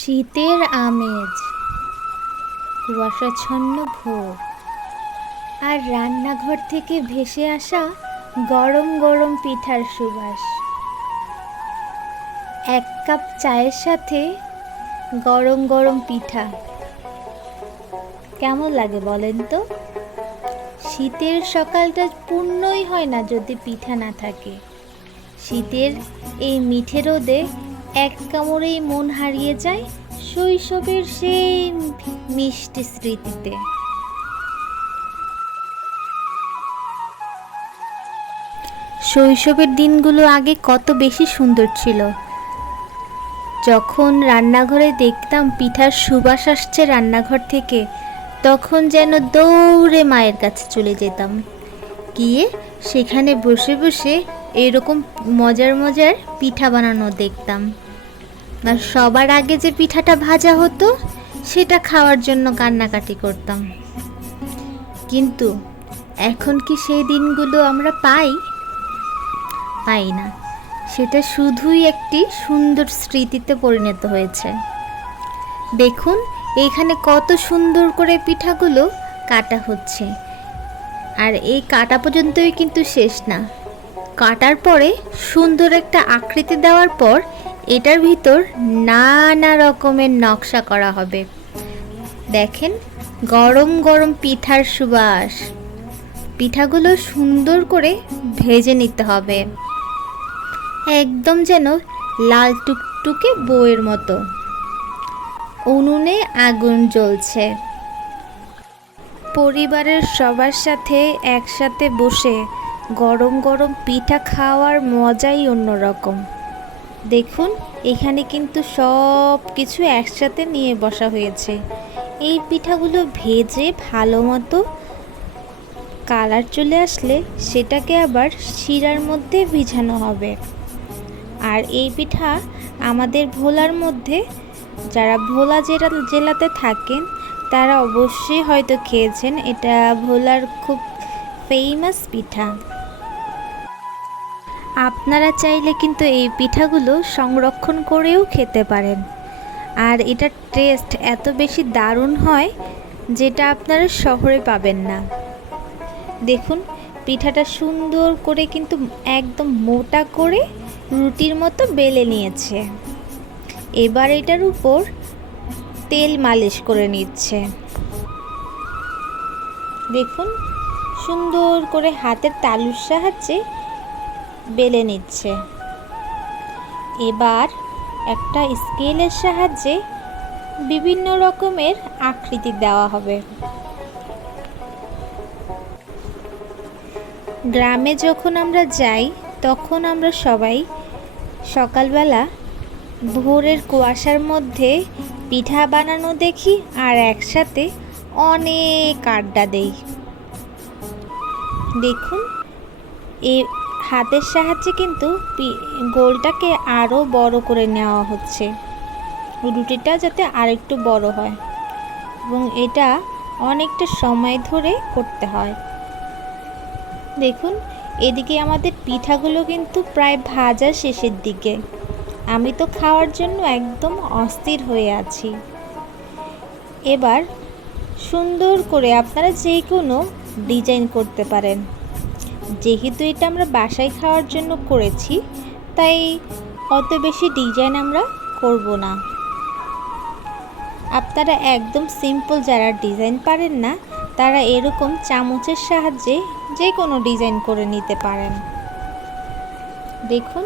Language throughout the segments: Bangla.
শীতের আমেজ, কুয়াশাচ্ছন্ন ভোর, আর রান্নাঘর থেকে ভেসে আসা গরম গরম পিঠার সুবাস। এক কাপ চায়ের সাথে গরম গরম পিঠা কেমন লাগে বলেন তো? শীতের সকালটা পূর্ণই হয় না যদি পিঠা না থাকে। শীতের এই মিঠে রোদে এক কামড়েই মন হারিয়ে যায় শৈশবের সেই মিষ্টি স্মৃতিতে। শৈশবের দিনগুলো আগে কত বেশি সুন্দর ছিল। যখন রান্নাঘরে দেখতাম পিঠার সুবাস আসছে রান্নাঘর থেকে, তখন যেন দৌড়ে মায়ের কাছে চলে যেতাম, গিয়ে সেখানে বসে বসে এরকম মজার মজার পিঠা বানানো দেখতাম। আর সবার আগে যে পিঠাটা ভাজা হতো সেটা খাওয়ার জন্য কান্নাকাটি করতাম। কিন্তু এখন কি সেই দিনগুলো আমরা পাই না। সেটা শুধুই একটি সুন্দর স্মৃতিতে পরিণত হয়েছে। দেখুন এইখানে কত সুন্দর করে পিঠাগুলো কাটা হচ্ছে, আর এই কাটা পর্যন্তই কিন্তু শেষ না। কাটার পরে সুন্দর একটা আকৃতি দেওয়ার পর এটার ভিতর নানা রকমের নকশা করা হবে। দেখেন গরম গরম পিঠার সুবাস। পিঠাগুলো সুন্দর করে ভেজে নিতে হবে, একদম যেন লাল টুকটুকে বউয়ের মতো। উনুনে আগুন জ্বলছে, পরিবারের সবার সাথে একসাথে বসে গরম গরম পিঠা খাওয়ার মজাই অন্যরকম। দেখুন এখানে কিন্তু সব কিছু একসাথে নিয়ে বসা হয়েছে। এই পিঠাগুলো ভেজে ভালো মতো কালার চলে আসলে সেটাকে আবার শিরার মধ্যে ভিজানো হবে। আর এই পিঠা আমাদের ভোলার মধ্যে, যারা ভোলা জেলাতে থাকেন তারা অবশ্যই হয়তো খেয়েছেন। এটা ভোলার খুব ফেমাস পিঠা। আপনারা চাইলে কিন্তু এই পিঠাগুলো সংরক্ষণ করেও খেতে পারেন। আর এটার টেস্ট এত বেশি দারুণ হয় যেটা আপনারা শহরে পাবেন না। দেখুন পিঠাটা সুন্দর করে কিন্তু একদম মোটা করে রুটির মতো বেলে নিয়েছে। এবার এটার উপর তেল মালিশ করে নিচ্ছে। দেখুন সুন্দর করে হাতের তালুর সাহায্যে বেলে নিচ্ছে। এবার একটা স্কেলের সাহায্যে বিভিন্ন রকমের আকৃতি দেওয়া হবে। গ্রামে যখন আমরা যাই তখন আমরা সবাই সকালবেলা ভোরের কুয়াশার মধ্যে পিঠা বানানো দেখি আর একসাথে অনেক আড্ডা দেই। দেখুন এই হাতের সাহায্যে কিন্তু গোলটাকে আরও বড় করে নেওয়া হচ্ছে, রুটিটা যাতে আরেকটু বড় হয়, এবং এটা অনেকটা সময় ধরে করতে হয়। দেখুন এদিকে আমাদের পিঠাগুলো কিন্তু প্রায় ভাজা শেষের দিকে। আমি তো খাওয়ার জন্য একদম অস্থির হয়ে আছি। এবার সুন্দর করে আপনারা যে কোনো ডিজাইন করতে পারেন। যেহেতু এটা আমরা বাসায় খাওয়ার জন্য করেছি তাই অত বেশি ডিজাইন আমরা করব না। আপনারা একদম সিম্পল যারা ডিজাইন পারেন না তারা এরকম চামচের সাহায্যে যে কোনো ডিজাইন করে নিতে পারেন। দেখুন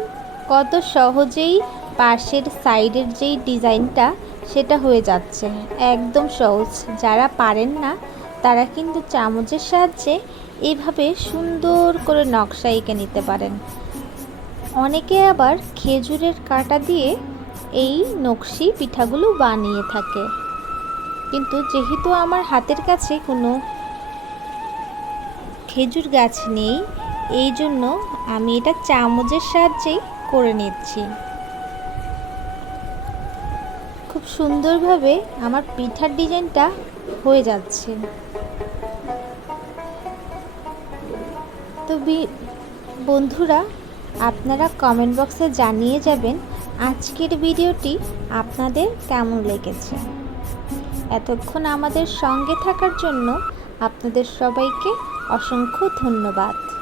কত সহজেই পাশের সাইডের যেই ডিজাইনটা সেটা হয়ে যাচ্ছে, একদম সহজ। যারা পারেন না তারা কিন্তু চামচের সাহায্যে এইভাবে সুন্দর করে নকশা এঁকে নিতে পারেন। অনেকে আবার খেজুরের কাঁটা দিয়ে এই নকশি পিঠাগুলো বানিয়ে থাকে, কিন্তু যেহেতু আমার হাতের কাছে কোনো খেজুর গাছ নেই এই জন্য আমি এটা চামচের সাহায্যেই করে নিচ্ছি। খুব সুন্দরভাবে আমার পিঠার ডিজাইনটা হয়ে যাচ্ছে। তো বন্ধুরা আপনারা কমেন্ট বক্সে জানিয়ে যাবেন আজকের ভিডিওটি আপনাদের কেমন লেগেছে? এতক্ষণ আমাদের সঙ্গে থাকার জন্য আপনাদের সবাইকে অসংখ্য ধন্যবাদ।